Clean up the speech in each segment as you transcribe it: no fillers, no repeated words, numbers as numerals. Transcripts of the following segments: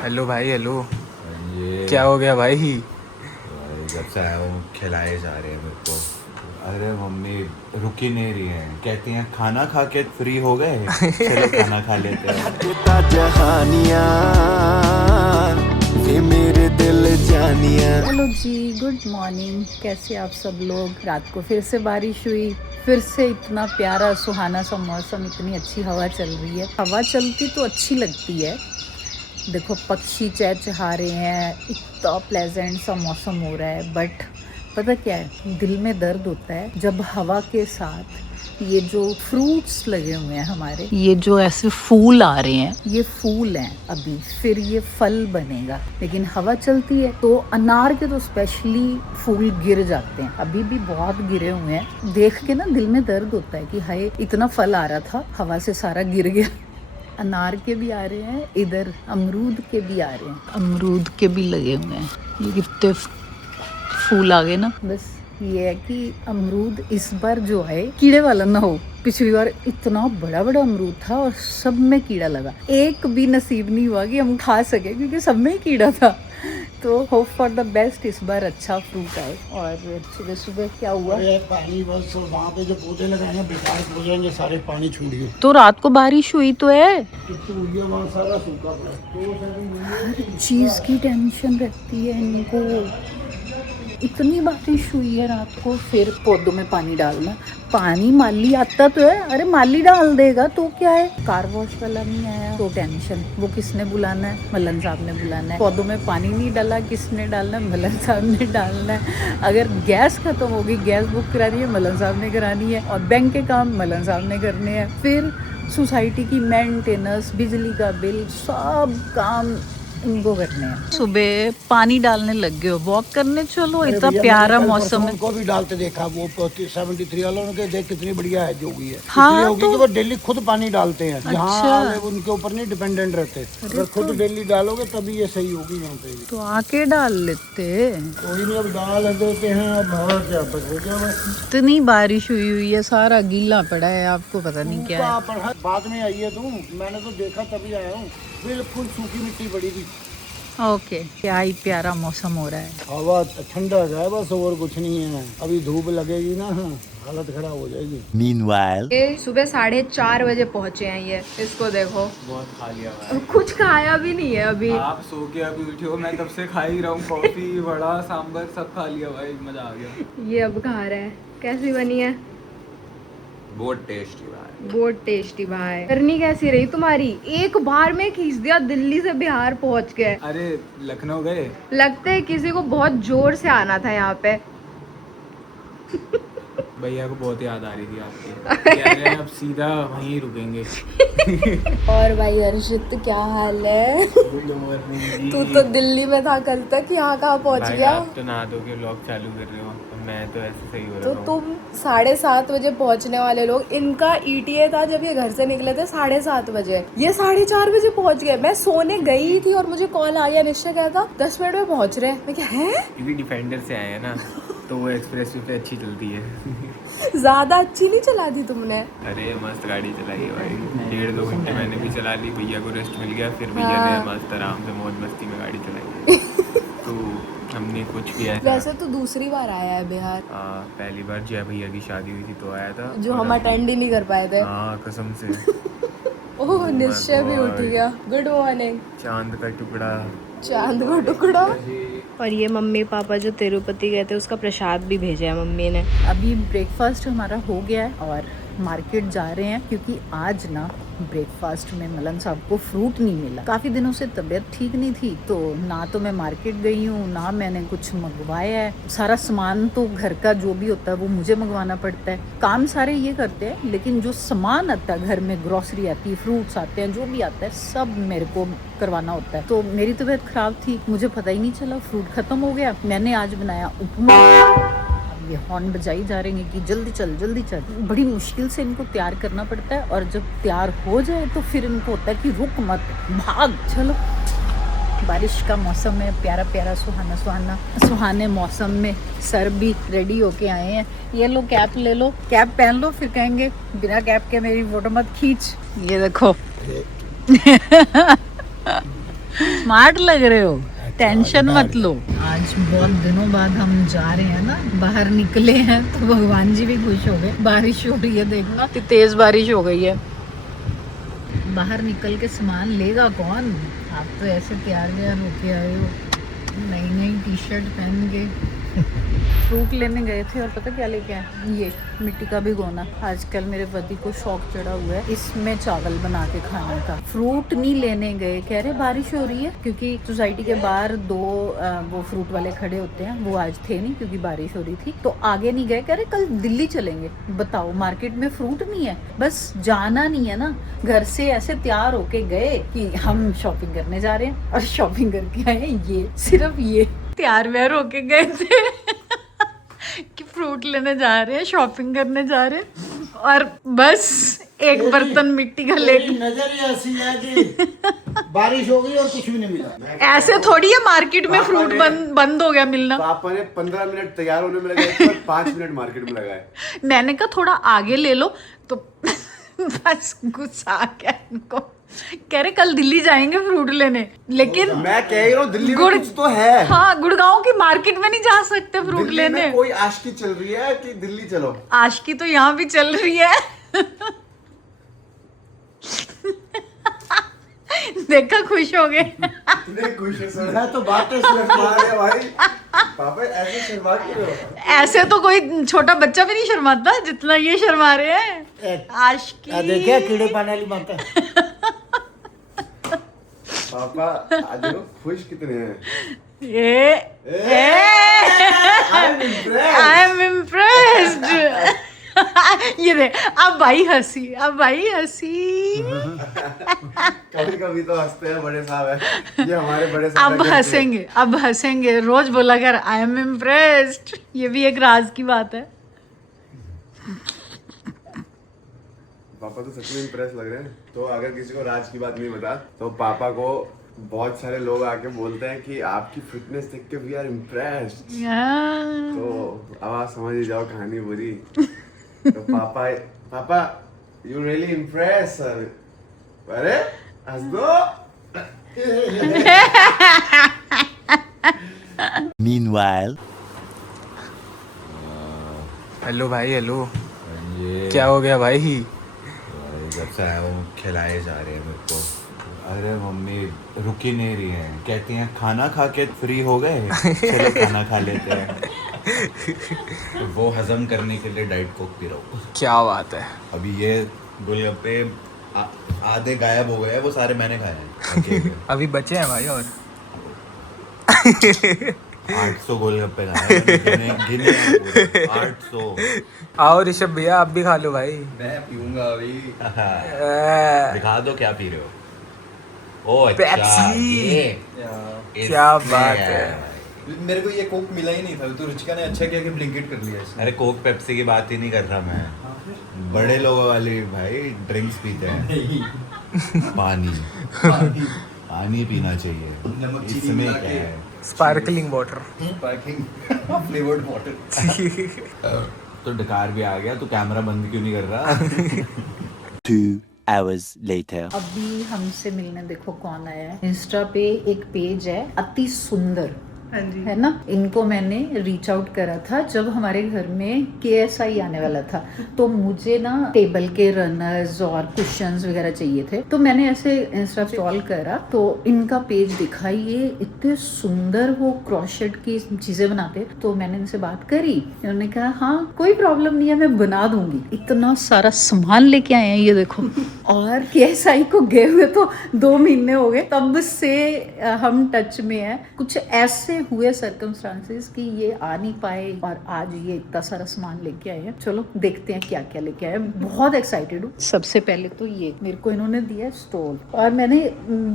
Hello भाई, hello. ये क्या हो गया भाई? जब से आया हूँ खिलाए जा रहे हैं मेरे को। अरे मम्मी रुक ही नहीं रही हैं, कहती हैं खाना खा के फ्री हो गए, चलो खाना खा लेते हैं। देता जहानिया वे मेरे दिल जानिया। हेलो जी, गुड मॉर्निंग। कैसे आप सब लोग? रात को फिर से बारिश हुई, फिर से इतना प्यारा सुहाना सा मौसम, इतनी अच्छी हवा चल रही है। हवा चलती तो अच्छी लगती है। देखो पक्षी चहचहा रहे हैं, इतना प्लेजेंट सा मौसम हो रहा है। बट पता क्या है, दिल में दर्द होता है जब हवा के साथ ये जो फ्रूट्स लगे हुए हैं हमारे, ये जो ऐसे फूल आ रहे हैं, ये फूल हैं अभी, फिर ये फल बनेगा। लेकिन हवा चलती है तो अनार के तो स्पेशली फूल गिर जाते हैं। अभी भी बहुत गिरे हुए हैं, देख के ना दिल में दर्द होता है कि हाय इतना फल आ रहा था, हवा से सारा गिर गया। अनार के भी आ रहे हैं, इधर अमरूद के भी आ रहे हैं, अमरूद के भी लगे हुए हैं। ये कितने फूल आ गए ना। बस ये है कि अमरूद इस बार जो है कीड़े वाला ना हो। पिछली बार इतना बड़ा बड़ा अमरूद था और सब में कीड़ा लगा, एक भी नसीब नहीं हुआ कि हम खा सके क्योंकि सब में ही कीड़ा था। तो होप फॉर द बेस्ट, इस बार अच्छा फ्रूट आए। और सुबह सुबह क्या हुआ? पानी बस वहाँ पे जो पौधे लगाए हैं बेकार हो जाएंगे सारे, पानी छूट गए। तो रात को बारिश हुई तो है, वहाँ सारा सूखा पड़ा। हर चीज़ की टेंशन रहती है इनको। इतनी बारिश हुई है रात को, फिर पौधों में पानी डालना। पानी माली आता तो है, अरे माली डाल देगा तो क्या है। कार वॉश वाला नहीं आया तो टेंशन, वो किसने बुलाना है? मलन साहब ने बुलाना है। पौधों में पानी नहीं डाला, किसने डालना है? मलन साहब ने डालना है। अगर गैस खत्म होगी, गैस बुक करानी है, मलन साहब ने करानी है। और बैंक के काम मलन साहब ने करने हैं। फिर सोसाइटी की मेंटेनेंस, बिजली का बिल, सब काम इनको करने हैं। सुबह पानी डालने लग गए हो, वॉक करने चलो, इतना प्यारा मौसम है। उनको भी डालते देखा, वो 73 वालों ने देख कितनी बढ़िया है जो भी है। हाँ, होगी तो कि वो डेली खुद पानी डालते हैं। अच्छा। यहाँ उनके ऊपर नहीं डिपेंडेंट रहते। अगर खुद डेली डालोगे तभी ये सही होगी यहाँ पे। तो आके डाल लेते। कोई नहीं, अब डाल देते हैं। अब हवा क्या बस हो गया बस। इतनी बारिश हुई है, सारा गीला पड़ा है, आपको पता नहीं क्या है। बाद में आई है तू, मैंने तो देखा तभी आया हूँ। बिल्कुल सूखी मिट्टी पड़ी थी। ओके, क्या ही प्यारा मौसम हो रहा है। हवा ठंडा है बस, और कुछ नहीं है। अभी धूप लगेगी ना, हालत खराब हो जाएगी। Meanwhile, ये सुबह 4:30 बजे पहुंचे हैं। ये इसको देखो, बहुत खा लिया भाई। कुछ खाया भी नहीं है अभी। आप सो के अभी उठे हो, मैं तब से खा ही रहा हूँ। कॉफी, वड़ा, सांभर सब खा लिया भाई, मजा आ गया। ये अब खा रहा है। कैसी बनी है? बहुत टेस्टी भाई। बहुत टेस्टी भाई। करनी कैसी रही तुम्हारी? एक बार में खींच दिया, दिल्ली से बिहार पहुंच गए। अरे लखनऊ गए, लगता है किसी को बहुत जोर से आना था यहाँ पे। भैया को बहुत याद आ रही थी आपकी। कह रहे हैं अब सीधा वहीं रुकेंगे। और भाई अर्षित, क्या हाल है? Good morning. तू तो दिल्ली में था कल तक, यहाँ कहाँ पहुँच गया? आप तो नहा धो के व्लॉग चालू कर रहे हो, मैं तो ऐसे सही हो तो रहा हूँ। तुम 7:30 बजे पहुंचने वाले लोग, इनका ETA था जब ये घर से निकले थे 7:30 बजे, ये 4:30 बजे पहुंच गए। मैं सोने गई थी और मुझे कॉल आ गया, निश्चय कहता 10 मिनट में पहुंच रहे हैं। मैं क्या है, क्योंकि डिफेंडर से आए हैं ना, तो वो एक्सप्रेस वे पे अच्छी चलती है। ज्यादा अच्छी नहीं चला दी तुमने? अरे मस्त गाड़ी चलाई है भाई, 1.5-2 घंटे मैंने भी चला ली। भैया को रेस्ट मिल गया, फिर भैया ने मस्त आराम से मौज मस्ती में गाड़ी चलाई है। तो हमने कुछ भी ऐसा, वैसे तो दूसरी बार आया है बिहार। पहली बार जय भैया की शादी हुई थी तो आया था, जो हम अटेंड ही नहीं कर पाए थे। हाँ कसम से। ओह, निश्चय भी उठ गया। Good morning. चांद का टुकड़ा, चांद का टुकड़ा। और ये मम्मी पापा जो तिरुपति गए थे उसका प्रसाद भी भेजा है मम्मी ने। अभी ब्रेकफास्ट हमारा हो गया है और मार्केट जा रहे हैं क्योंकि आज ना ब्रेकफास्ट में मलन साहब को फ्रूट नहीं मिला। काफ़ी दिनों से तबीयत ठीक नहीं थी, तो ना तो मैं मार्केट गई हूँ, ना मैंने कुछ मंगवाया है। सारा सामान तो घर का जो भी होता है वो मुझे मंगवाना पड़ता है। काम सारे ये करते हैं, लेकिन जो सामान आता है घर में, ग्रोसरी आती है, फ्रूट्स आते हैं, जो भी आता है सब मेरे को करवाना होता है। तो मेरी तबीयत खराब थी, मुझे पता ही नहीं चला, फ्रूट खत्म हो गया। मैंने आज बनाया उपमा। ये हॉर्न बजाई जा रहे हैं कि जल्दी चल जल्दी चल। बड़ी मुश्किल से इनको तैयार करना पड़ता है और जब तैयार हो जाए तो फिर इनको होता है कि रुक मत, भाग। चलो, बारिश का मौसम है, प्यारा प्यारा सुहाना सुहाना। सुहाने मौसम में सर भी रेडी होके आए हैं। ये लो कैप ले लो, कैप पहन लो, फिर कहेंगे बिना कैप के मेरी फोटो मत खींच। ये देखो स्मार्ट लग रहे हो, टेंशन मत लो। आज बहुत दिनों बाद हम जा रहे हैं ना, बाहर निकले हैं तो भगवान जी भी खुश हो गए। बारिश हो रही है, देखना तेज बारिश हो गई है। बाहर निकल के सामान लेगा कौन? आप तो ऐसे तैयार व्यार होके आए हो, नई नई टी शर्ट पहन के। फ्रूट लेने गए थे और पता क्या लेके आए? ये मिट्टी का भिगोना। आजकल मेरे पति को शौक चढ़ा हुआ है इसमें चावल बना के खाने का। फ्रूट नहीं लेने गए, कह रहे बारिश हो रही है, क्योंकि सोसाइटी के बाहर दो वो फ्रूट वाले खड़े होते हैं, वो आज थे नहीं क्योंकि बारिश हो रही थी, तो आगे नहीं गए। कह रहे कल दिल्ली चलेंगे। बताओ, मार्केट में फ्रूट नहीं है, बस जाना नहीं है ना। घर से ऐसे तैयार होके गए कि हम शॉपिंग करने जा रहे हैं, और शॉपिंग करके आए। ये सिर्फ ये तैयार व्यार होके गए थे कि फ्रूट लेने जा रहे हैं, शॉपिंग करने जा रहे हैं, और बस एक बर्तन मिट्टी का लेके। नजर ही ऐसी है कि बारिश हो गई और कुछ भी नहीं मिला। ऐसे थोड़ी है, मार्केट में फ्रूट बंद हो गया मिलना। पापा ने 15 मिनट तैयार होने में लगाए पर 5 मिनट मार्केट में लगाए। मैंने कहा थोड़ा आगे ले लो, तो बस गुस्सा आ गया इनको। कह रहे कल दिल्ली जाएंगे फ्रूट लेने, लेकिन मैं कह रहा हूँ दिल्ली में कुछ तो है। हाँ, गुड़गांव की मार्केट में नहीं जा सकते फ्रूट दिल्ली लेने। में कोई आशिकी चल रही है कि दिल्ली चलो। आशिकी तो यहाँ भी चल रही है। देखा, खुश हो गए। इतने खुश है सर। मैं तो बातें समझ पा रहे भाई पापा ऐसे शर्मा क्यों रहे हो? ऐसे तो कोई छोटा बच्चा भी नहीं शर्माता जितना ये शर्मा रहे हैं। आशिकी देखिए कीड़े पाने वाली बात है। पापा आज देखो खुश कितने हैं। I am impressed. ये दे, अब भाई हंसी, अब भाई हंसी। कभी कभी तो हंसते हैं बड़े साहब है, ये हमारे बड़े साहब अब हंसेंगे, अब हंसेंगे। रोज बोला कर आई एम इम्प्रेस्ड, ये भी एक राज की बात है। पापा तो सच में इम्प्रेस लग रहे हैं। तो अगर किसी को राज की बात नहीं पता, तो पापा को बहुत सारे लोग आके बोलते हैं कि आपकी फिटनेस देख के वी आर इम्प्रेस्ड। तो अब आप समझ ही जाओ कहानी पूरी। तो पापा यू रियली इम्प्रेस सर। अरे हंस दो। Meanwhile, हेलो भाई, हेलो। ये क्या हो गया भाई? जब से आया हूँ खिलाए जा रहे हैं मेरे को। अरे मम्मी रुक ही नहीं रही हैं, कहती हैं खाना खा के फ्री हो गए, चलो खाना खा लेते हैं। तो वो हजम करने के लिए डाइट कोक पी रहा हूँ। क्या बात है। अभी ये गोलगप्पे आधे गायब हो गए, वो सारे मैंने खाए हैं। अभी बचे हैं भाई और 800 गोलगप्पे खाए हैं, गिने हैं पूरे, 800। आओ ऋषभ भैया, आप भी खा लो भाई। मैं पीऊंगा अभी। दिखा दो क्या पी रहे हो। ओ अच्छा, पेप्सी। ये क्या इसमें बात है। मेरे को ये कोक मिला ही नहीं था, तो रुचिका ने अच्छा किया कि ब्लिंकिट कर लिया इसने। अरे कोक पेप्सी की बात ही नहीं कर रहा मैं, बड़े लोगों वाली भाई ड्रिंक्स पीते हैं। पानी पीना चाहिए। नमक चीनी इसमें मिला क्या के। है? Sparkling water. Sparkling flavoured water. तो डकार भी आ गया, तो कैमरा बंद क्यों नहीं कर रहा? 2 hours later. अभी हमसे मिलने देखो कौन आया है। इंस्टा पे एक पेज है अति सुंदर, है ना। इनको मैंने रीच आउट करा था जब हमारे घर में KSI आने वाला था, तो मुझे ना टेबल के रनर्स और कुशन्स वगैरह चाहिए थे। तो मैंने ऐसे इंस्टा पे कॉल करा, तो इनका पेज दिखा। ये इतने सुंदर वो क्रॉशेट की चीजें बनाते, तो मैंने इनसे बात करी। इन्होंने कहा हाँ कोई प्रॉब्लम नहीं है, मैं बना दूंगी। इतना सारा सामान लेके आए हैं ये देखो। और KSI को गए हुए तो 2 महीने हो गए, तब से हम टच में है। कुछ ऐसे हुए सर्कमस्टांसेस कि ये आ नहीं पाए, और आज ये इतना सारा सामान लेके आए हैं। चलो देखते हैं क्या क्या लेके आए हैं। बहुत एक्साइटेड हूँ। सबसे पहले तो ये मेरे को इन्होंने दिया स्टोल, और मैंने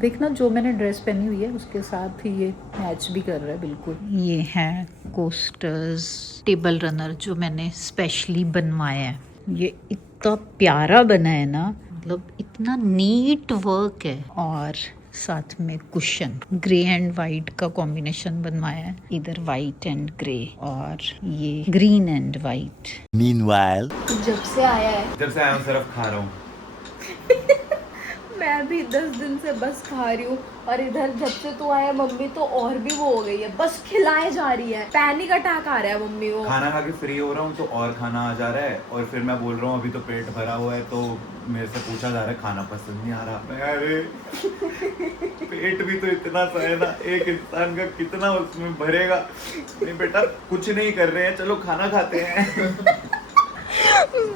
देखना जो मैंने ड्रेस पहनी हुई है उसके साथ ही ये मैच भी कर रहा है बिल्कुल। ये है कोस्टर्स टेबल रनर जो मैंने स्पेशली बनवाया है। ये इतना प्यारा बना है ना, मतलब इतना नीट वर्क है। और साथ में कुशन ग्रे एंड वाइट का कॉम्बिनेशन बनवाया है, इधर वाइट एंड ग्रे और ये ग्रीन एंड वाइट। Meanwhile, जब से आया है जब से आया हूँ सिर्फ खा रहा हूँ। मैं भी 10 दिन से बस खा रही हूँ, और इधर जब से तू आया मम्मी तो और भी वो हो गई है, बस खिलाए जा रही है, पैनिक अटैक आ रहा है मम्मी को। खाना खा के फ्री हो रहा हूँ तो और खाना आ जा रहा है, और फिर मैं बोल रहा हूँ अभी तो पेट भरा हुआ है, तो मेरे से पूछा जा रहा है खाना पसंद नहीं आ रहा। अरे पेट भी तो इतना सा है ना, एक इंसान का कितना उसमें भरेगा। नहीं बेटा कुछ नहीं कर रहे हैं, चलो खाना खाते हैं।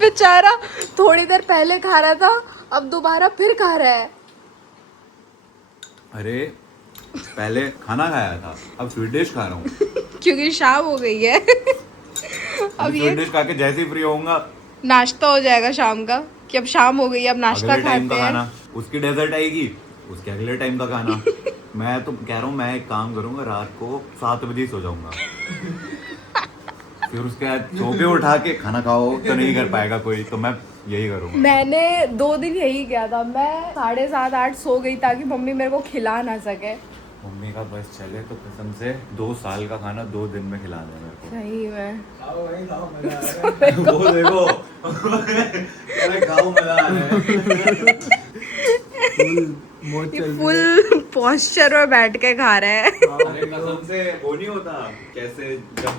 बेचारा थोड़ी देर पहले खा रहा था, अब दोबारा फिर खा रहा है। अरे पहले खाना खाया था, अब स्वीट डिश खा रहा हूँ क्योंकि शाम हो गई है। अब स्वीट ये डिश खा के जैसे ही फ्री होऊंगा नाश्ता हो जाएगा शाम का, कि अब शाम हो गई है, अब नाश्ता अगले टाइम खाते का हैं। खाना, उसकी डेजर्ट आएगी, उसके अगले टाइम का खाना। मैं तो कह रहा हूँ मैं एक काम करूंगा, रात को 7 बजे सो जाऊंगा। फिर उसके बाद सो के उठा के खाना खाओ तो नहीं कर पाएगा कोई, तो मैं यही करूंगा। मैंने 2 दिन यही किया था, मैं 7:30 8 सो गई ताकि मम्मी मेरे को खिला ना सके। मम्मी का बस चले तो कसम से 2 साल का खाना 2 दिन में खिला दे मेरे सही में को। वो देखो अरे खाओ मजा आ रहा है। ये फुल पोस्चर में बैठ के खा रहा है। अरे कसम से वो नहीं होता कैसे जब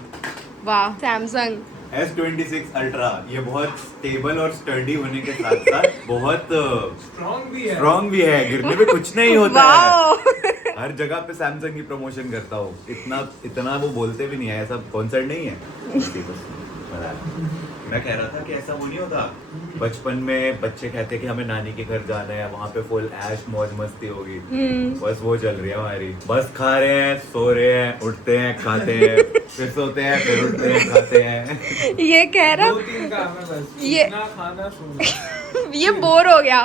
वाह सैमसंग S26 अल्ट्रा, ये बहुत स्टेबल और स्टर्डी होने के साथ साथ बहुत स्ट्रॉन्ग भी है, गिरने पे कुछ नहीं होता है। हर जगह पे सैमसंग की प्रमोशन करता हूँ, इतना वो बोलते भी नहीं है, ऐसा कॉन्सर्ट नहीं है। मैं कह रहा था कि ऐसा वो नहीं होता, बचपन में बच्चे कहते कि हमें नानी के घर जाना है, वहाँ पे फुल ऐश मौज मस्ती होगी। बस वो चल रही है हमारी, बस खा रहे हैं, सो रहे हैं, उठते हैं, खाते हैं, फिर सोते हैं, फिर उठते हैं, खाते हैं। ये कह रहा ये बोर हो गया।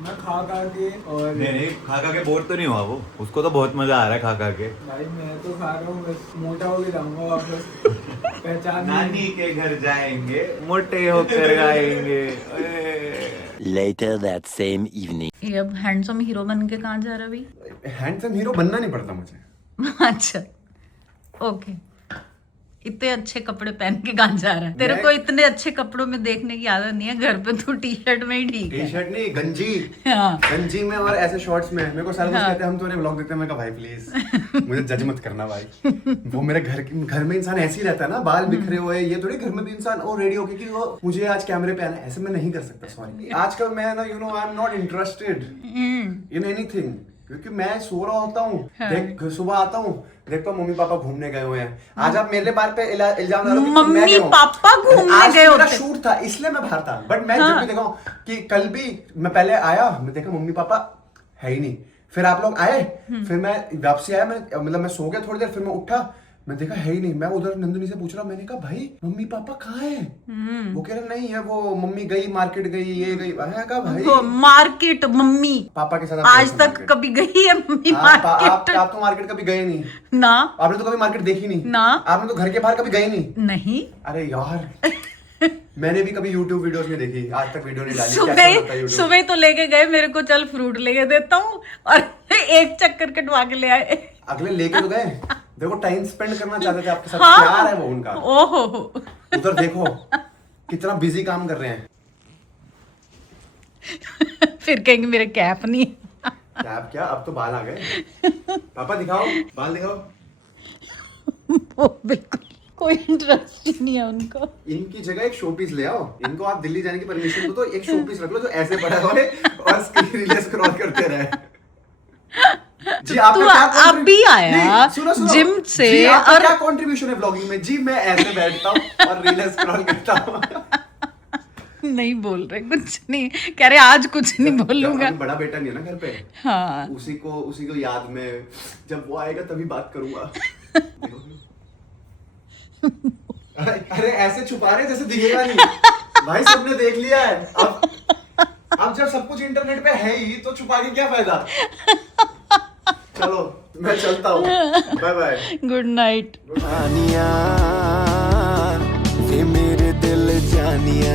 मैं खा के और नहीं खा के बोर तो नहीं हुआ वो, उसको तो बहुत मजा आ रहा है खा के। भाई मैं तो खा रहा हूँ, बस मोटा होके जाऊंगा वापस। पहचान नानी के घर जाएंगे, मोटे होकर गाएंगे। Later that same evening. ये अब हैंडसम हीरो बन के कहाँ जा रहा है अभी? हैंडसम हीरो बनना नहीं पड़ता मुझे। अच्छा ओके, इतने अच्छे कपड़े पहन के कहाँ जा रहा है? तेरे मैं- को इतने अच्छे कपड़ों में देखने की आदत नहीं है, घर पे तू टी शर्ट में ही ठीक है। टी शर्ट नहीं, गंजी हाँ। गंजी में और ऐसे शॉर्ट्स में। मेरे को सारे दोस्त कहते हैं हम तो व्लॉग देते हैं, मैं कहा भाई प्लीज मुझे जज मत करना भाई। वो मेरे घर में इंसान ऐसे ही रहता है ना, बाल बिखरे हुए, ये थोड़ी घर में भी इंसान और रेडी होके कि वो मुझे आज कैमरे पे आना है, ऐसे मैं नहीं कर सकता। सॉरी आजकल मैं ना I am not interested in anything, क्योंकि मैं सो रहा होता हूँ। देख सुबह आता हूँ, देखता हूँ मम्मी पापा घूमने गए हुए हैं। आज आप मेरे बार पे इल्जाम लगा रहे हो कि मैं मम्मी गया हूँ। पापा घूमने आज गए मेरा होते। शूट था इसलिए मैं बाहर था, बट मैं जब भी देखा हूँ कि कल भी मैं पहले आया, मैं देखा मम्मी पापा है ही नहीं, फिर आप लोग आए, फिर मैं वापसी आया, मैं मतलब मैं सो गया थोड़ी देर, फिर मैं उठा, मैं देखा है ही नहीं। मैं उधर नंदिनी से पूछ रहा, मैंने कहा भाई मम्मी पापा कहाँ हैं? वो कह रहे नहीं है, वो मम्मी गई मार्केट गई, ये गई। मैं कहा भाई तो मार्केट मम्मी पापा के साथ आज तक कभी गई है मम्मी मार्केट? आप तो मार्केट कभी गए नहीं ना, आपने तो कभी मार्केट देखी नहीं ना, आपने तो घर के बाहर कभी गए नहीं। नहीं। अरे यार मैंने भी कभी YouTube वीडियोस में देखी, आज तक वीडियो नहीं डाली। कैसा लगता है सुबह YouTube? सुबह तो लेके गए मेरे को, चल फ्रूट लेके देता हूँ, और एक चक्कर कटवा के ले आए। अगले लेके तो गए, देखो टाइम स्पेंड करना चाहते थे आपके साथ। हाँ। प्यार है वो उनका। ओहो उधर देखो कितना बिजी काम कर रहे हैं। फिर कहेंगे मेरे कैप नहीं। क्या अब तो बाल आ गए। पापा दिखाओ, बाल दिखाओ। वो बिल्कुल कोई इंटरेस्ट ही नहीं है उनको। इनकी जगह एक शो पीस ले आओ, इनको आप दिल्ली जाने की परमिशन दो तो एक शो पीस रख लो जो ऐसे पड़ा हुआ है और स्क्रीन रील स्क्रॉल करते रहे। जी तू आपका क्या अभी आया सुनो जिम से, जी, आपका और क्या कंट्रीब्यूशन है व्लॉगिंग में? जी मैं ऐसे बैठता हूँ और रील स्क्रॉल करता हूँ। नहीं बोल रहे कुछ नहीं, कह रहे आज कुछ नहीं बोलूंगा। अभी बड़ा बेटा नहीं है ना घर पे, हाँ उसी को याद में जब वो आएगा तभी बात करूंगा। अरे ऐसे छुपा रहे जैसे दिखेगा नहीं। भाई सबने देख लिया है। अब जब सब कुछ इंटरनेट पे है ही तो छुपा के क्या फायदा। चलो मैं चलता हूँ, बाय बाय, गुड नाइट। जानिया वे मेरे दिल जानिया।